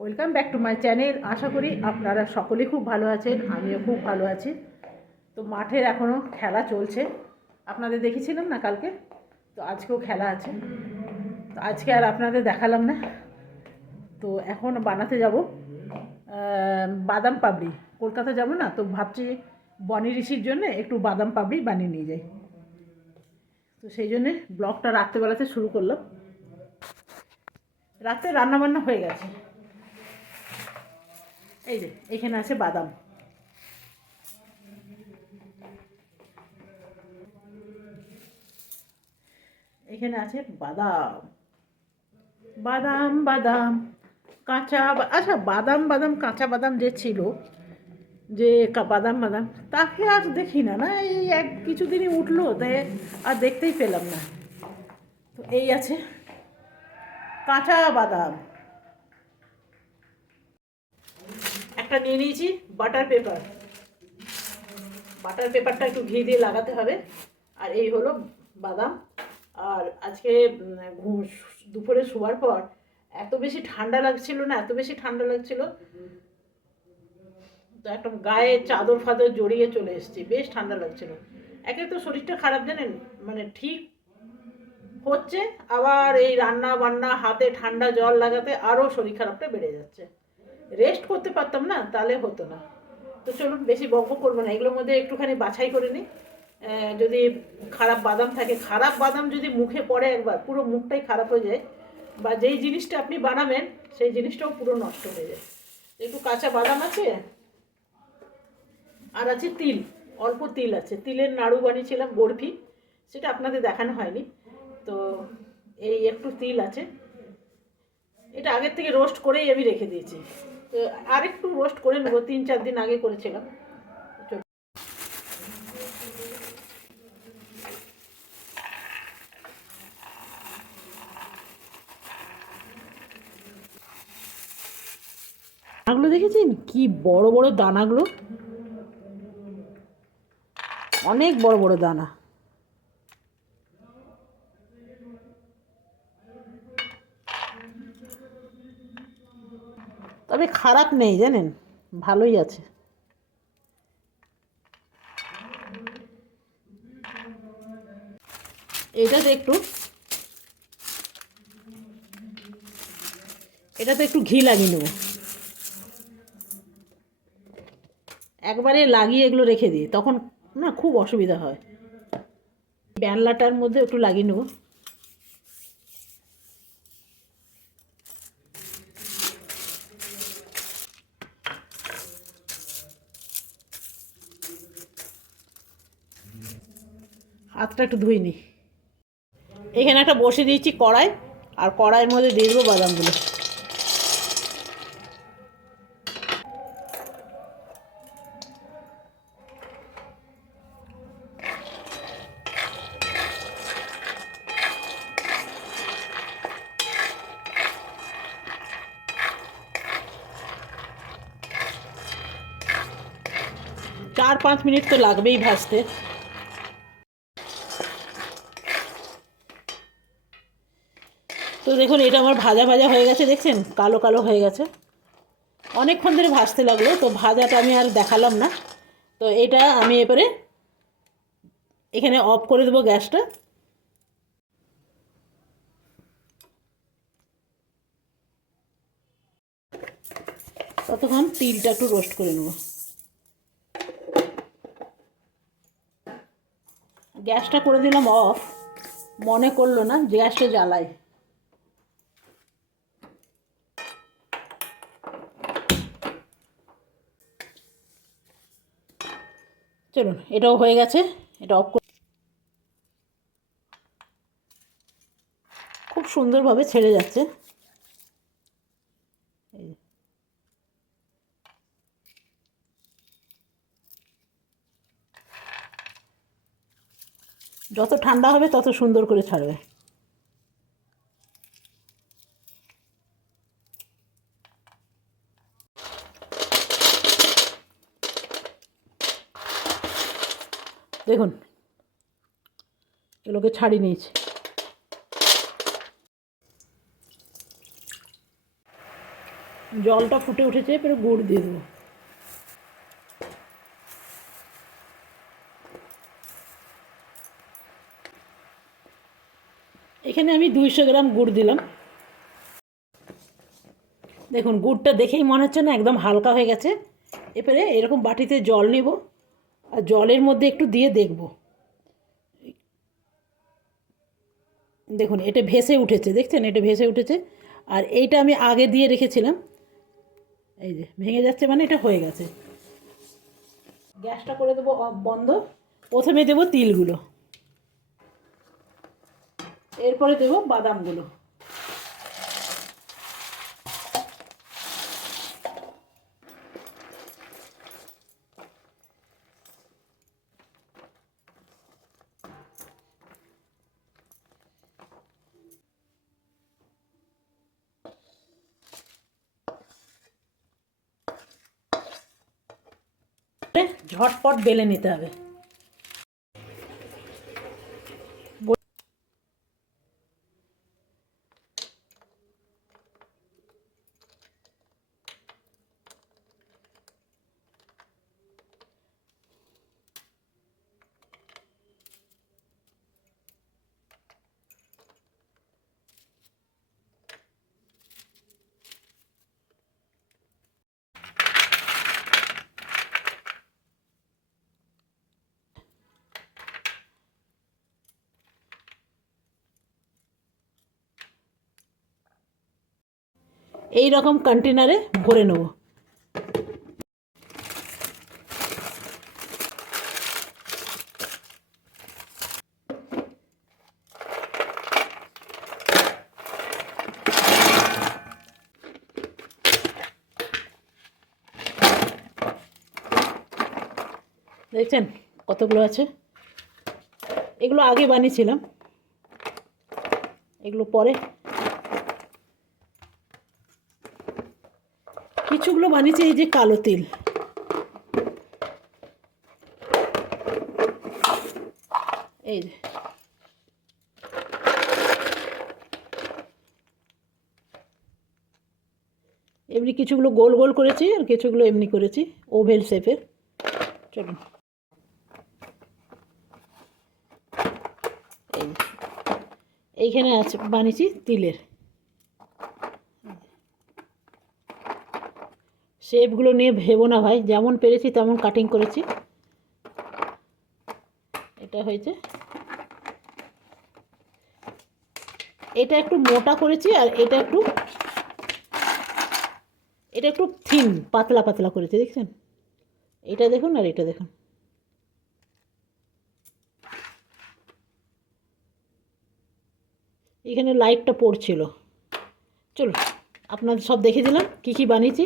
Welcome back to my channel. আশা করি আপনারা সকলে খুব ভালো আছেন, আমিও খুব ভালো আছি। তো মাঠের এখনও খেলা চলছে। আপনাদের দেখেছিলাম না কালকে? তো আজকেও খেলা আছে। তো আজকে আর আপনাদের দেখালাম না। তো এখন বানাতে যাব বাদাম পাবড়ি। কলকাতা যাব না, তো ভাবছি বনি ঋষির জন্য একটু বাদাম পাবড়ি বানিয়ে নিয়ে যাই। তো সেই জন্যে ব্লগটা রাত্রেবেলাতে শুরু করলাম। রাতে রান্নাবান্না হয়ে গেছে। এই যে, এখানে আছে বাদাম। এখানে আছে বাদাম। বাদাম বাদাম, কাঁচা আচ্ছা বাদাম বাদাম, কাঁচা বাদাম যে ছিল, যে বাদাম বাদাম, তাকে আর দেখি না না, এই এক কিছুদিনই উঠল তাই আর দেখতেই পেলাম না। তো এই আছে কাঁচা বাদাম। একটা নিয়ে নিয়েছি বাটার পেপার বাটার পেপারটা একটু ঘি দিয়ে লাগাতে হবে। আর এই হলো বাদাম। আর আজকে দুপুরে শোয়ার পর এত বেশি ঠান্ডা লাগছিল না, এত বেশি ঠান্ডা লাগছিল, তো একটা গায়ে চাদর ফাদর জড়িয়ে চলে এসেছি, বেশ ঠান্ডা লাগছিল। একে তো শরীরটা খারাপ, জানেন? মানে ঠিক হচ্ছে, আবার এই রান্না বান্না, হাতে ঠান্ডা জল লাগাতে আরও শরীর খারাপটা বেড়ে যাচ্ছে। রেস্ট করতে পারতাম না, তাহলে হতো না। তো চলুন, বেশি বকবক করব না, এগুলোর মধ্যে একটুখানি বাছাই করে নিই। যদি খারাপ বাদাম থাকে, খারাপ বাদাম যদি মুখে পড়ে একবার, পুরো মুখটাই খারাপ হয়ে যায়, বা যেই জিনিসটা আপনি বানাবেন, সেই জিনিসটাও পুরো নষ্ট হয়ে যায়। একটু কাঁচা বাদাম আছে, আর আছে তিল, অল্প তিল আছে। তিলের নাড়ু বানিয়েছিলাম, বরফি, সেটা আপনাদের দেখানো হয়নি। তো এই একটু তিল আছে। এটা আগের থেকে রোস্ট করেই আমি রেখে দিয়েছি। তো আরেকটু রোস্ট করে নেব, তিন চার দিন আগে করেছিলাম। দানাগুলো দেখেছেন? কি বড় বড় দানাগুলো? অনেক বড় বড় দানা তবে খারাপ নেই, জানেন? ভালোই আছে। এটাতে একটু এটাতে একটু ঘি লাগিয়ে নেব। একবারে লাগিয়ে এগুলো রেখে দিই, তখন না খুব অসুবিধা হয়। ব্যানলাটার মধ্যে একটু লাগিয়ে নেব। হাতটা একটু ধুই নি এখানে একটা বসে দিয়েছি কড়াই, আর কড়াইয়ের মধ্যে দিয়ে দেবো বাদামগুলো। চার পাঁচ মিনিট তো লাগবেই ভাজতে। তো দেখুন, এটা আমার ভাজা ভাজা হয়ে গেছে, দেখছেন? কালো কালো হয়ে গেছে। অনেকক্ষণ ধরে ভাজতে লাগল, তো ভাজাটা আমি আর দেখালাম না। তো এটা আমি এবারে এখানে অফ করে দেবো গ্যাসটা। ততক্ষণ তিলটা একটু রোস্ট করে নেব। গ্যাসটা করে দিলাম অফ। মনে করল না, গ্যাসটা জ্বালায়। চলুন, এটাও হয়ে গেছে, এটা অফ করে খুব সুন্দরভাবে ছেড়ে যাচ্ছে। যত ঠান্ডা হবে তত সুন্দর করে ছাড়বে। দেখুন, এগুলোকে ছাড়িয়ে নিয়েছি। জলটা ফুটে উঠেছে, এবারে গুড় দিয়ে দেবো। এখানে আমি দুইশো গ্রাম গুড় দিলাম। দেখুন, গুড়টা দেখেই মনে হচ্ছে না, একদম হালকা হয়ে গেছে। এবারে এরকম বাটিতে জল নেব। আর জলের মধ্যে একটু দিয়ে দেখব। দেখুন, এটা ভেসে উঠেছে, দেখছেন? এটা ভেসে উঠেছে। আর এইটা আমি আগে দিয়ে রেখেছিলাম। এই যে, ভেঙে যাচ্ছে মানে এটা হয়ে গেছে। গ্যাসটা করে দেবো বন্ধ। প্রথমে দেবো তিলগুলো। এরপরে দেবো বাদামগুলো। ঝটপট বেলে নিতে হবে। এই রকম কন্টেনারে ভরে নেব। দেখছেন কতগুলো আছে? এগুলো আগে বানিয়েছিলাম। এগুলো পরে কিছুগুলো বানিয়েছে এই যে কালো তিল। এই যে। এমনি কিছুগুলো গোল গোল করেছি আর কিছুগুলো এমনি করেছি ওভেল শেপের। চলুন। এইখানে আছে, বানিয়েছি তিলের। শেপগুলো নিয়ে ভেবো না ভাই, যেমন পেরেছি তেমন কাটিং করেছি। এটা হয়েছে। এটা একটু মোটা করেছি আর এটা একটু এটা একটু থিন পাতলা পাতলা করেছি, দেখছেন? এটা দেখুন আর এটা দেখুন। এখানে লাইটটা পড়ছিল। চলো আপনাদের সব দেখে দিলাম, কী কী বানিয়েছি।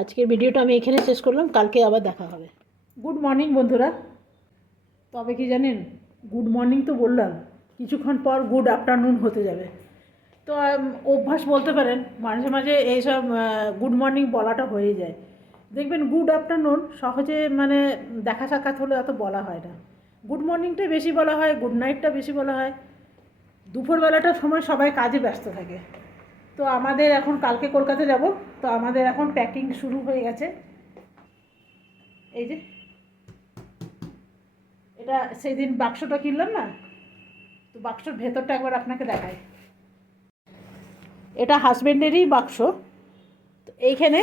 আজকের ভিডিওটা আমি এখানে শেষ করলাম, কালকে আবার দেখা হবে। গুড মর্নিং বন্ধুরা। তবে কি জানেন গুড মর্নিং তো বললাম, কিছুক্ষণ পর গুড আফটারনুন হতে যাবে। তো অভ্যাস বলতে পারেন, মাঝে মাঝে এইসব গুড মর্নিং বলাটা হয়ে যায়। দেখবেন গুড আফটারনুন সহজে মানে দেখা সাক্ষাৎ হলে অত বলা হয় না। গুড মর্নিংটাই বেশি বলা হয় গুড নাইটটা বেশি বলা হয়। দুপুরবেলাটার সময় সবাই কাজে ব্যস্ত থাকে। তো আমাদের এখন কালকে কলকাতা যাব। তো আমাদের এখন প্যাকিং শুরু হয়ে গেছে। এই যে, এটা সেই দিন বাক্সটা কিনলাম না? তো বাক্সর ভেতরটা একবার আপনাকে দেখাই। এটা হাজব্যান্ডেরই বাক্স। তো এইখানে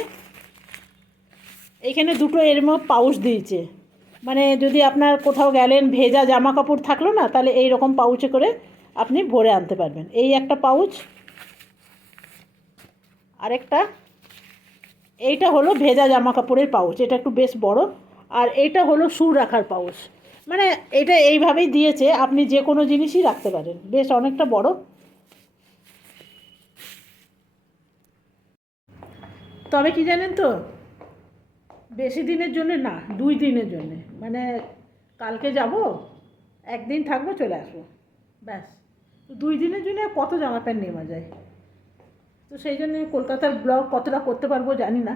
এইখানে দুটো এরম পাউচ দিয়েছে। মানে যদি আপনার কোথাও গেলেন, ভেজা জামা কাপড় থাকল না, তাহলে এই রকম পাউচে করে আপনি ভরে আনতে পারবেন। এই একটা পাউচ আরেকটা এইটা হলো ভেজা জামা কাপড়ের পাউচ এটা একটু বেশ বড়। আর এইটা হলো শু রাখার পাউচ মানে এটা এইভাবেই দিয়েছে, আপনি যে কোনো জিনিসই রাখতে পারেন। বেশ অনেকটা বড়। তবে কি জানেন তো? বেশি দিনের জন্য না, দুই দিনের জন্য। মানে কালকে যাব, একদিন থাকব, চলে আসব। ব্যাস। দুই দিনের জন্য কত জামা প্যান্ট নেওয়া যায়? তো সেই জন্য কলকাতার ব্লগ কতটা করতে পারব জানি না।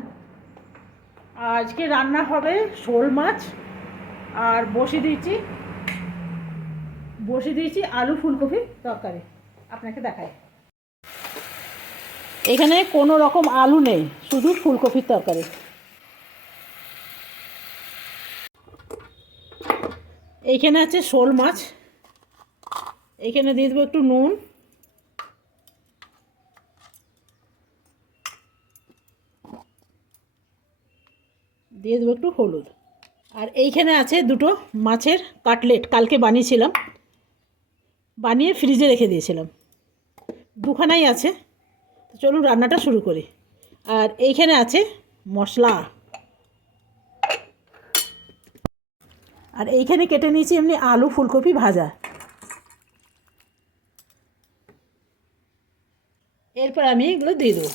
আজকে রান্না হবে শোল মাছ আর বসে দিয়েছি বসে দিয়েছি আলু ফুলকপি তরকারি। আপনাকে দেখায় এখানে কোনো রকম আলু নেই, শুধু ফুলকপির তরকারি। এইখানে আছে শোল মাছ। এইখানে দিয়ে দেবো একটু নুন। দিয়ে দেবো একটু হলুদ। আর এইখানে আছে দুটো মাছের কাটলেট, কালকে বানিয়েছিলাম। বানিয়ে ফ্রিজে রেখে দিয়েছিলাম। দুখানাই আছে। তো চলুন রান্নাটা শুরু করি। আর এইখানে আছে মশলা। আর এইখানে কেটে নিয়েছি এমনি আলু ফুলকপি ভাজা। এরপর আমি এগুলো দিয়ে দেবো।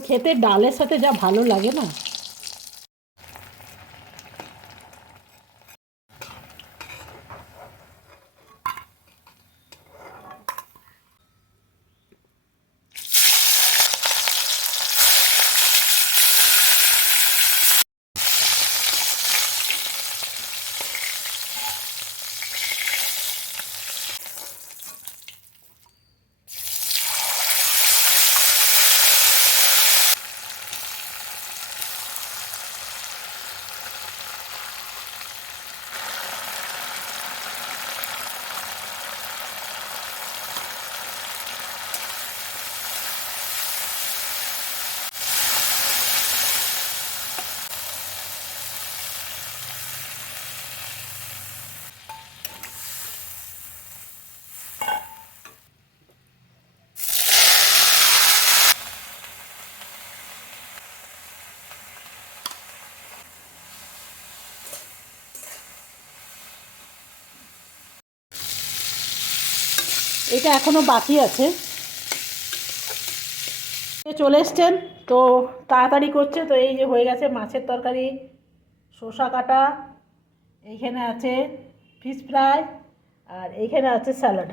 খেতে ডালের সাথে যা ভালো লাগে না? এটা এখনও বাকি আছে। চলে এসছেন, তো তাড়াতাড়ি করছে, তো এই যে হয়ে গেছে মাছের তরকারি, শসা কাটা, এইখানে আছে ফিশ ফ্রাই আর এইখানে আছে স্যালাড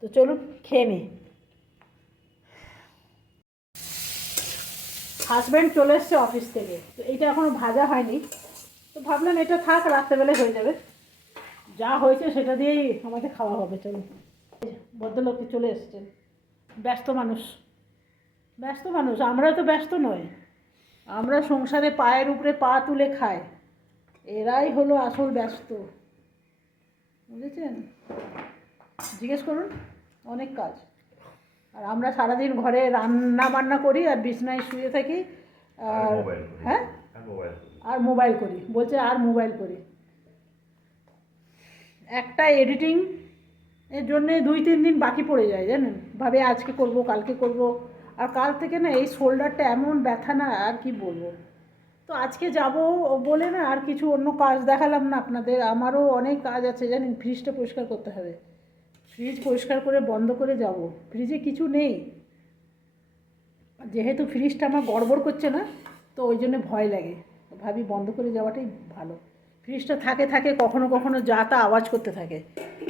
তো চলুন খেয়ে নিই। হাজব্যান্ড চলে এসছে অফিস থেকে, তো এইটা এখনও ভাজা হয়নি। তো ভাবলাম এটা থাক, রাত্রেবেলায় হয়ে যাবে। যা হয়েছে সেটা দিয়েই আমাদের খাওয়া হবে, চলুন। ভদ্রলোক চলে এসছেন ব্যস্ত মানুষ। ব্যস্ত মানুষ আমরা তো ব্যস্ত নই। আমরা সংসারে পায়ের উপরে পা তুলে খাই। এরাই হলো আসল ব্যস্ত। বুঝেছেন? জিজ্ঞেস করুন অনেক কাজ। আর আমরা সারাদিন ঘরে রান্না বান্না করি আর বিছনায় শুয়ে থাকি। আর হ্যাঁ? আর মোবাইল করি। আর মোবাইল করি। বলছে আর মোবাইল করি। একটা এডিটিং এর জন্যে দুই, তিন দিন বাকি পড়ে যায়, জানেন? ভাবে আজকে করব, কালকে করব। আর কাল থেকে না এই শোল্ডারটা এমন ব্যথা না, আর কি বলব? তো আজকে যাব বলে না আর কিছু অন্য কাজ দেখালাম না আপনাদের। আমারও অনেক কাজ আছে, জানেন? ফ্রিজটা পরিষ্কার করতে হবে। ফ্রিজ পরিষ্কার করে বন্ধ করে যাব। ফ্রিজে কিছু নেই। যেহেতু ফ্রিজটা আমার গড়বড় করছে না, তো ওই জন্য ভয় লাগে। ভাবি বন্ধ করে যাওয়াটাই ভালো। ফ্রিজটা থাকে থাকে, কখনো কখনো যা তা আওয়াজ করতে থাকে।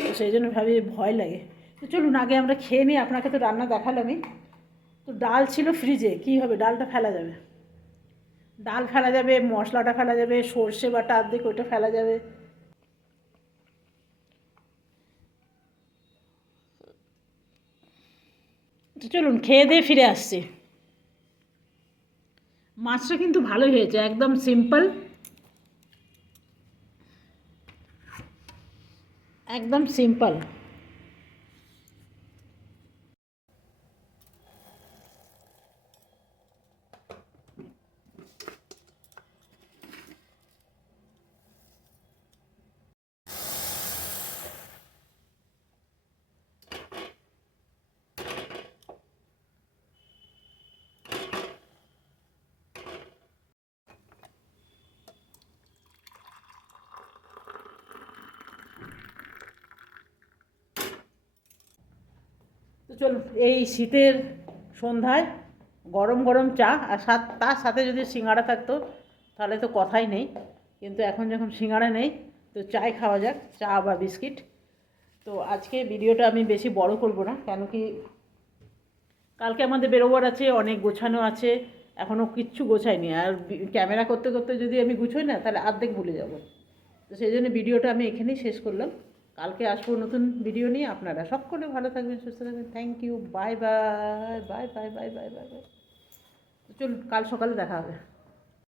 তো সেই জন্য ভাবি ভয় লাগে। তো চলুন, আগে আমরা খেয়ে নিই, আপনাকে তো রান্না দেখালামই। তো ডাল ছিল ফ্রিজে, কী হবে? ডালটা ফেলা যাবে। ডাল ফেলা যাবে, মশলাটা ফেলা যাবে, সর্ষে বাটা অর্ধেক ওইটা ফেলা যাবে। তো চলুন, খেয়ে দিয়ে ফিরে আসছি। মাছটা কিন্তু ভালোই হয়েছে, একদম সিম্পল একদম সিম্পল তো চলুন, এই শীতের সন্ধ্যায় গরম গরম চা আর সাথ তার সাথে যদি সিঙ্গাড়া থাকতো, তাহলে তো কথাই নেই। কিন্তু এখন যখন সিঙ্গাড়া নেই, তো চাই খাওয়া যাক, চা বা বিস্কিট। তো আজকে ভিডিওটা আমি বেশি বড় করব না, কেন কি কালকে আমাদের বেরোবার আছে, অনেক গোছানো আছে, এখনও কিচ্ছু গোছাইনি। আর ক্যামেরা করতে করতে যদি আমি গুছোই না, তাহলে অর্ধেক ভুলে যাব। তো সেই জন্য ভিডিওটা আমি এখানেই শেষ করলাম। কালকে আসব নতুন ভিডিও নিয়ে। আপনারা সকলে ভালো থাকবেন, সুস্থ থাকবেন। Thank you bye bye bye bye bye bye bye bye চলুন, কাল সকালে দেখা হবে।